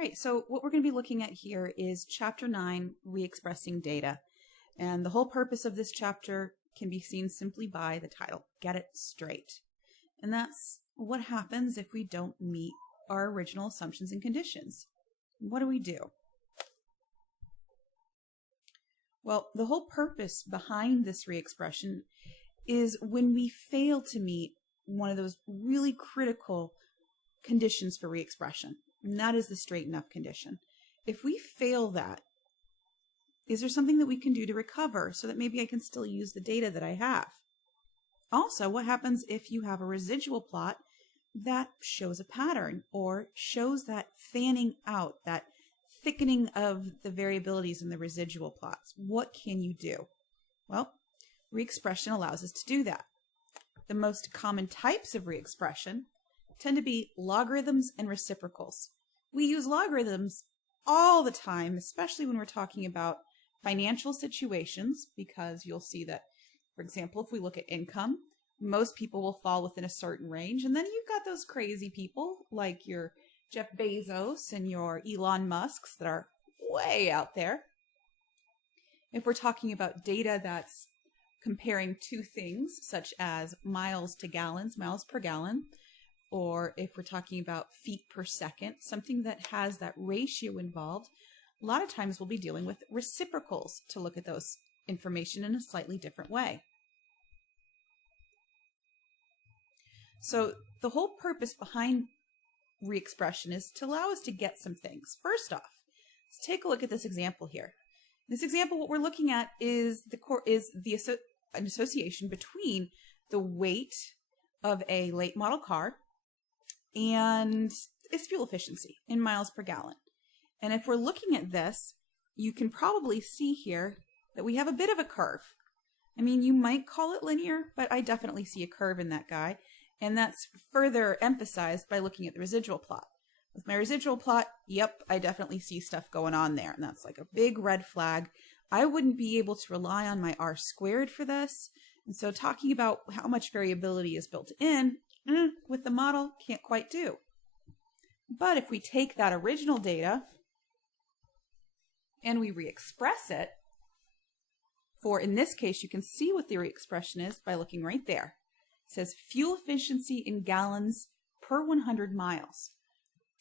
All right, so what we're going to be looking at here is Chapter 9, Re-expressing Data. And the whole purpose of this chapter can be seen simply by the title, Get It Straight. And that's what happens if we don't meet our original assumptions and conditions. What do? Well, the whole purpose behind this re-expression is when we fail to meet one of those really critical conditions for re-expression, and that is the straighten up condition. If we fail that, is there something that we can do to recover so that maybe I can still use the data that I have? Also, what happens if you have a residual plot that shows a pattern or shows that fanning out, that thickening of the variabilities in the residual plots? What can you do? Well, re-expression allows us to do that. The most common types of re-expression tend to be logarithms and reciprocals. We use logarithms all the time, especially when we're talking about financial situations, because you'll see that, for example, if we look at income, most people will fall within a certain range. And then you've got those crazy people like your Jeff Bezos and your Elon Musks that are way out there. If we're talking about data that's comparing two things, such as miles to gallons, miles per gallon, or if we're talking about feet per second, something that has that ratio involved, a lot of times we'll be dealing with reciprocals to look at those information in a slightly different way. So the whole purpose behind re-expression is to allow us to get some things. First off, let's take a look at this example here. In this example, what we're looking at is an association between the weight of a late model car and its fuel efficiency in miles per gallon. And if we're looking at this, you can probably see here that we have a bit of a curve. I mean, you might call it linear, but I definitely see a curve in that guy. And that's further emphasized by looking at the residual plot. With my residual plot, yep, I definitely see stuff going on there. And that's like a big red flag. I wouldn't be able to rely on my R squared for this. And so talking about how much variability is built in, with the model, can't quite do. But if we take that original data and we re-express it, for in this case, you can see what the re-expression is by looking right there. It says fuel efficiency in gallons per 100 miles.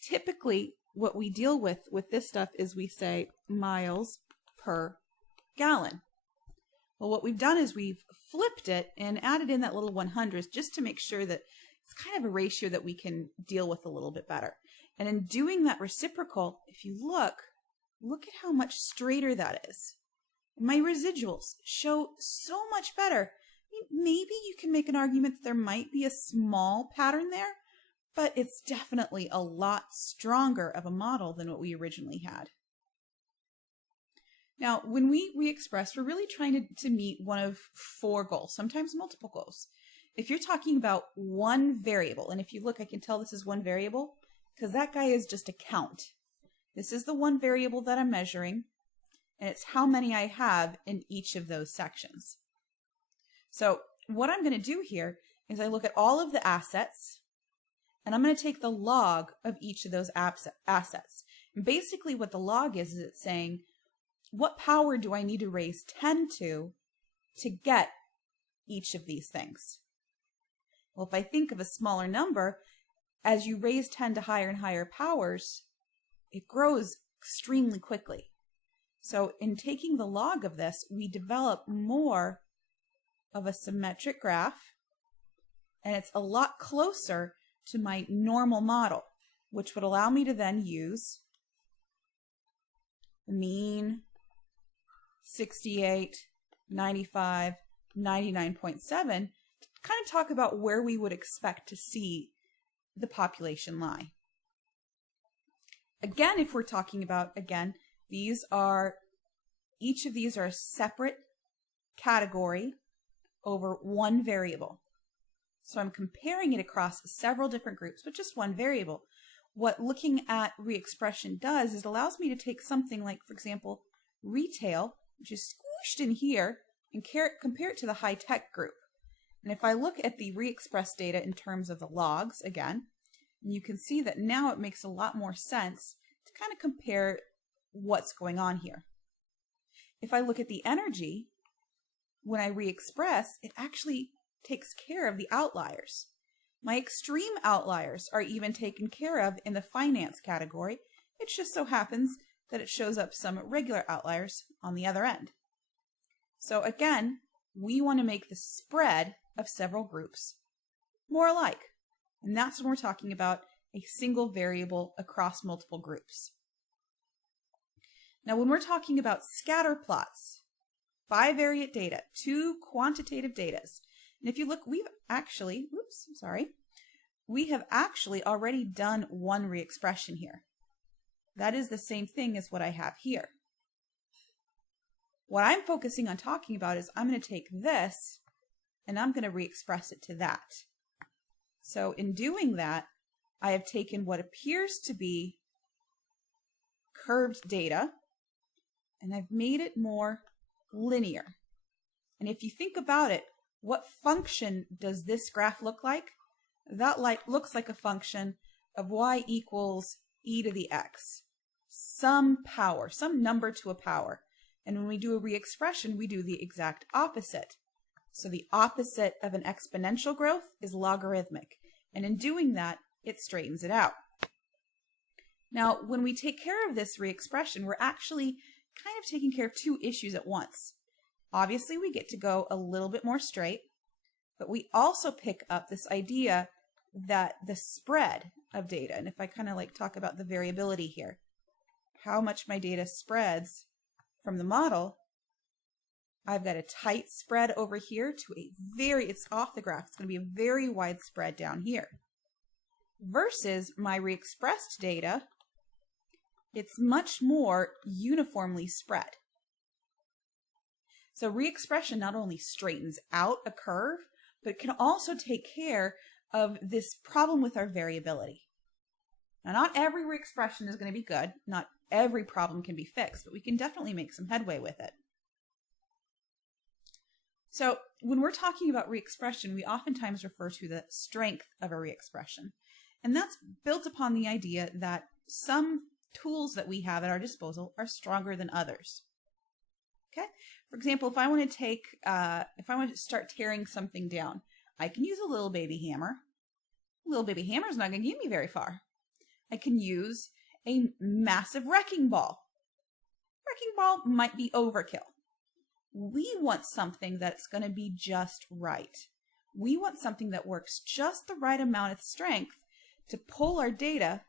Typically, what we deal with this stuff is we say miles per gallon. Well, what we've done is we've flipped it and added in that little 100s just to make sure that it's kind of a ratio that we can deal with a little bit better. And in doing that reciprocal, if you look at how much straighter that is. My residuals show so much better. Maybe you can make an argument that there might be a small pattern there, but it's definitely a lot stronger of a model than what we originally had. Now, when we re-express, we're really trying to meet one of four goals, sometimes multiple goals. If you're talking about one variable, and if you look, I can tell this is one variable because that guy is just a count. This is the one variable that I'm measuring, and it's how many I have in each of those sections. So what I'm going to do here is I look at all of the assets, and I'm going to take the log of each of those assets. And basically what the log is it's saying, what power do I need to raise 10 to get each of these things? Well, if I think of a smaller number, as you raise 10 to higher and higher powers, it grows extremely quickly. So in taking the log of this, we develop more of a symmetric graph, and it's a lot closer to my normal model, which would allow me to then use the mean, 68, 95, 99.7, to kind of talk about where we would expect to see the population lie. Again, if we're talking about, each of these are a separate category over one variable. So I'm comparing it across several different groups, but just one variable. What looking at re-expression does is it allows me to take something like, for example, retail, which is squished in here, and compare it to the high-tech group. And if I look at the re-express data in terms of the logs, again, you can see that now it makes a lot more sense to kind of compare what's going on here. If I look at the energy, when I re-express, it actually takes care of the outliers. My extreme outliers are even taken care of in the finance category. It just so happens that it shows up some regular outliers on the other end. So again, we want to make the spread of several groups more alike. And that's when we're talking about a single variable across multiple groups. Now, when we're talking about scatter plots, bivariate data, two quantitative datas, and if you look, we have actually already done one re-expression here. That is the same thing as what I have here. What I'm focusing on talking about is I'm going to take this and I'm going to re-express it to that. So in doing that, I have taken what appears to be curved data and I've made it more linear. And if you think about it, what function does this graph look like? That looks like a function of y equals e to the x. Some power, some number to a power. And when we do a re-expression, we do the exact opposite. So the opposite of an exponential growth is logarithmic. And in doing that, it straightens it out. Now, when we take care of this re-expression, we're actually kind of taking care of two issues at once. Obviously, we get to go a little bit more straight, but we also pick up this idea that the spread of data, and if I kind of like talk about the variability here, how much my data spreads from the model, I've got a tight spread over here to it's off the graph, it's going to be a very wide spread down here. Versus my re-expressed data, it's much more uniformly spread. So re-expression not only straightens out a curve, but it can also take care of this problem with our variability. Now, not every re-expression is going to be good. Not every problem can be fixed, but we can definitely make some headway with it. So when we're talking about re-expression, we oftentimes refer to the strength of a re-expression. And that's built upon the idea that some tools that we have at our disposal are stronger than others. Okay? For example, if I want to start tearing something down, I can use a little baby hammer. A little baby hammer is not going to get me very far. I can use a massive wrecking ball. Wrecking ball might be overkill. We want something that's going to be just right. We want something that works just the right amount of strength to pull our data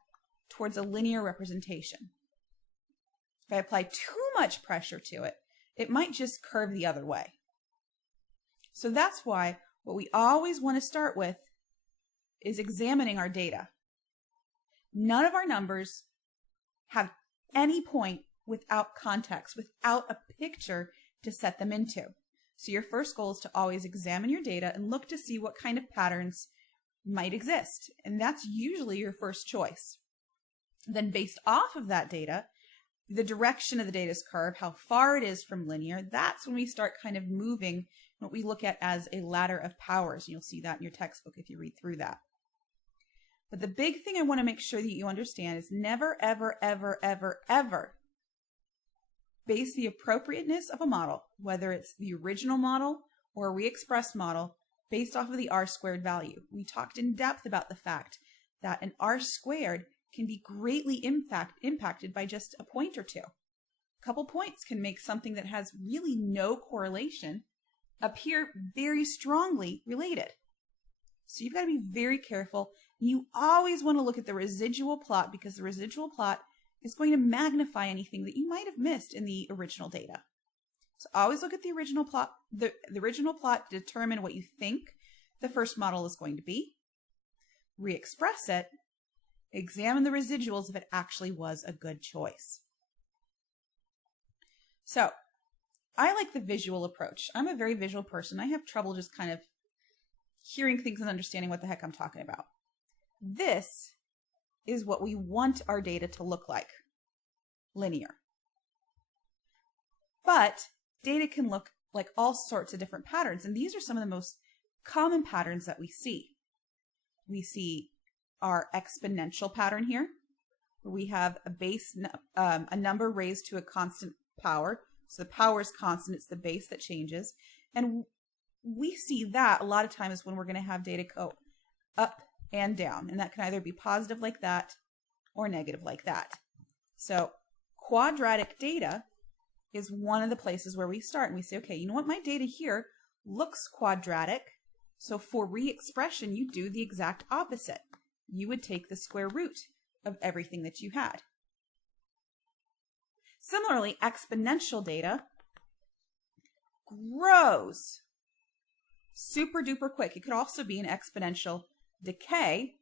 towards a linear representation. If I apply too much pressure to it, it might just curve the other way. So that's why what we always want to start with is examining our data. None of our numbers have any point without context, without a picture to set them into. So your first goal is to always examine your data and look to see what kind of patterns might exist. And that's usually your first choice. Then based off of that data, the direction of the data's curve, how far it is from linear, that's when we start kind of moving what we look at as a ladder of powers. You'll see that in your textbook if you read through that. But the big thing I want to make sure that you understand is never, ever, ever, ever, ever base the appropriateness of a model, whether it's the original model or a re-expressed model, based off of the R-squared value. We talked in depth about the fact that an R-squared can be greatly impacted by just a point or two. A couple points can make something that has really no correlation appear very strongly related. So you've got to be very careful. You always want to look at the residual plot because the residual plot is going to magnify anything that you might have missed in the original data. So always look at the original plot, the original plot to determine what you think the first model is going to be. Re-express it. Examine the residuals if it actually was a good choice. So I like the visual approach. I'm a very visual person. I have trouble just kind of hearing things and understanding what the heck I'm talking about. This is what we want our data to look like. Linear. But data can look like all sorts of different patterns, and these are some of the most common patterns that we see. We see our exponential pattern here. where we have a number raised to a constant power. So the power is constant, it's the base that changes. And we see that a lot of times when we're going to have data go up and down. And that can either be positive like that or negative like that. So quadratic data is one of the places where we start and we say, okay, you know what? My data here looks quadratic. So for re-expression, you do the exact opposite. You would take the square root of everything that you had. Similarly, exponential data grows super duper quick. It could also be an exponential decay,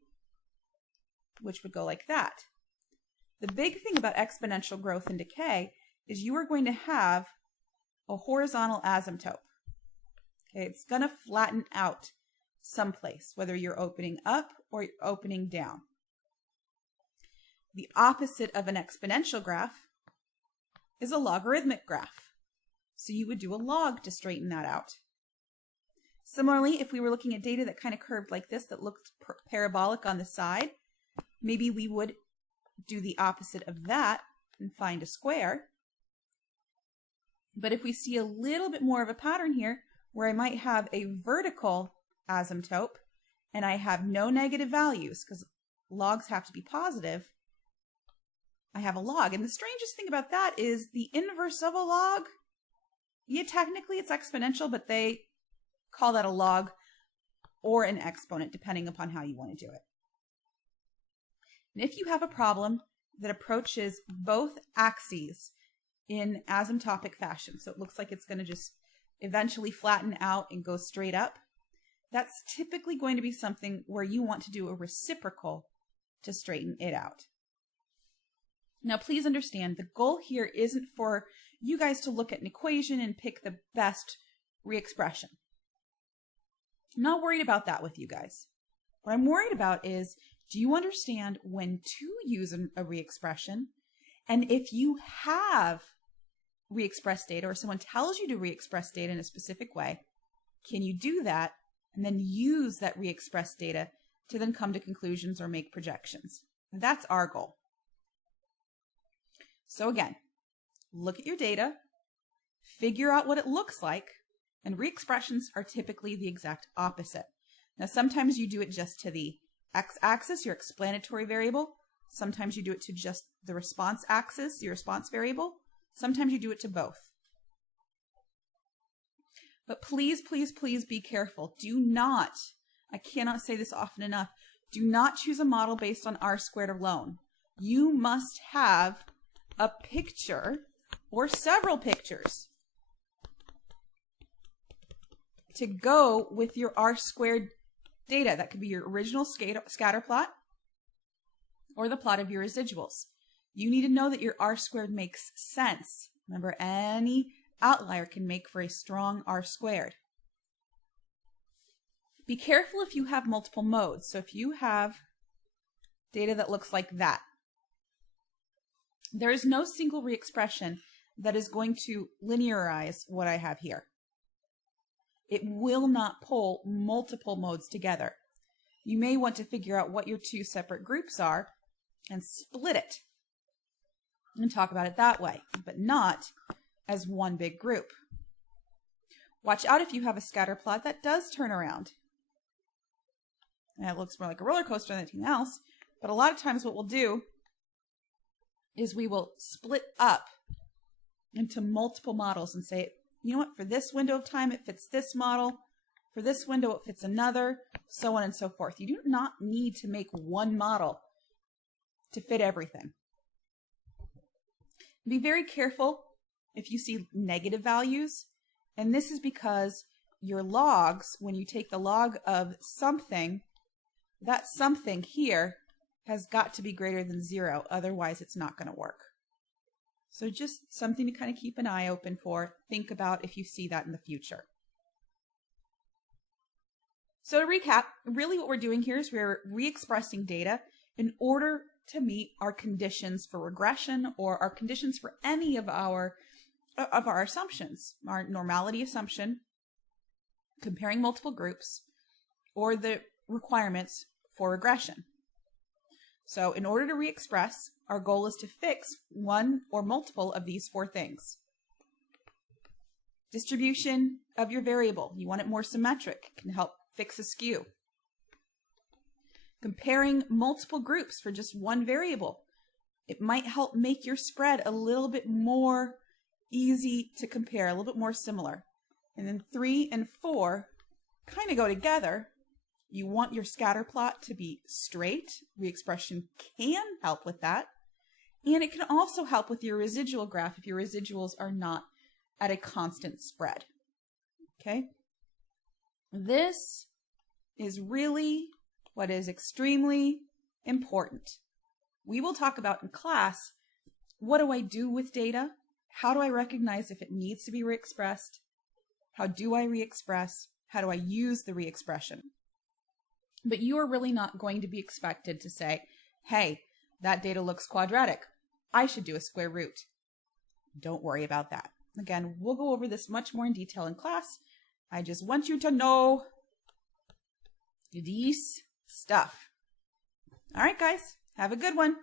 which would go like that. The big thing about exponential growth and decay is you are going to have a horizontal asymptote. Okay, it's going to flatten out someplace, whether you're opening up or you're opening down. The opposite of an exponential graph is a logarithmic graph. So you would do a log to straighten that out. Similarly, if we were looking at data that kind of curved like this, that looked parabolic on the side, maybe we would do the opposite of that and find a square. But if we see a little bit more of a pattern here, where I might have a vertical asymptote and I have no negative values, because logs have to be positive, I have a log. And the strangest thing about that is the inverse of a log. Yeah, technically it's exponential, but they call that a log or an exponent, depending upon how you want to do it. And if you have a problem that approaches both axes in asymptotic fashion, so it looks like it's going to just eventually flatten out and go straight up, that's typically going to be something where you want to do a reciprocal to straighten it out. Now, please understand, the goal here isn't for you guys to look at an equation and pick the best re-expression. I'm not worried about that with you guys. What I'm worried about is, do you understand when to use a re-expression? And if you have re-express data, or someone tells you to re-express data in a specific way, can you do that and then use that re-express data to then come to conclusions or make projections? And that's our goal. So again, look at your data, figure out what it looks like, and re-expressions are typically the exact opposite. Now, sometimes you do it just to the x-axis, your explanatory variable. Sometimes you do it to just the response axis, your response variable. Sometimes you do it to both. But please, please, please be careful. Do not, I cannot say this often enough, do not choose a model based on R-squared alone. You must have a picture or several pictures to go with your R-squared data. That could be your original scatter plot or the plot of your residuals. You need to know that your R-squared makes sense. Remember, any outlier can make for a strong R-squared. Be careful if you have multiple modes. So if you have data that looks like that, there is no single re-expression that is going to linearize what I have here. It will not pull multiple modes together. You may want to figure out what your two separate groups are and split it and talk about it that way, but not as one big group. Watch out if you have a scatter plot that does turn around. And it looks more like a roller coaster than anything else, but a lot of times what we'll do is we will split up into multiple models and say, you know what, for this window of time, it fits this model. For this window, it fits another, so on and so forth. You do not need to make one model to fit everything. Be very careful if you see negative values. And this is because your logs, when you take the log of something, that something here has got to be greater than 0. Otherwise, it's not going to work. So just something to kind of keep an eye open for. Think about if you see that in the future. So to recap, really what we're doing here is we're re-expressing data in order to meet our conditions for regression or our conditions for any of our assumptions, our normality assumption, comparing multiple groups, or the requirements for regression. So in order to re-express, our goal is to fix one or multiple of these four things. Distribution of your variable. You want it more symmetric. Can help fix a skew. Comparing multiple groups for just one variable. It might help make your spread a little bit more easy to compare, a little bit more similar. And then 3 and 4 kind of go together. You want your scatter plot to be straight. Re-expression can help with that. And it can also help with your residual graph if your residuals are not at a constant spread. Okay? This is really what is extremely important. We will talk about in class, what do I do with data? How do I recognize if it needs to be re-expressed? How do I re-express? How do I use the re-expression? But you are really not going to be expected to say, hey, that data looks quadratic. I should do a square root. Don't worry about that. Again, we'll go over this much more in detail in class. I just want you to know this stuff. All right, guys, have a good one.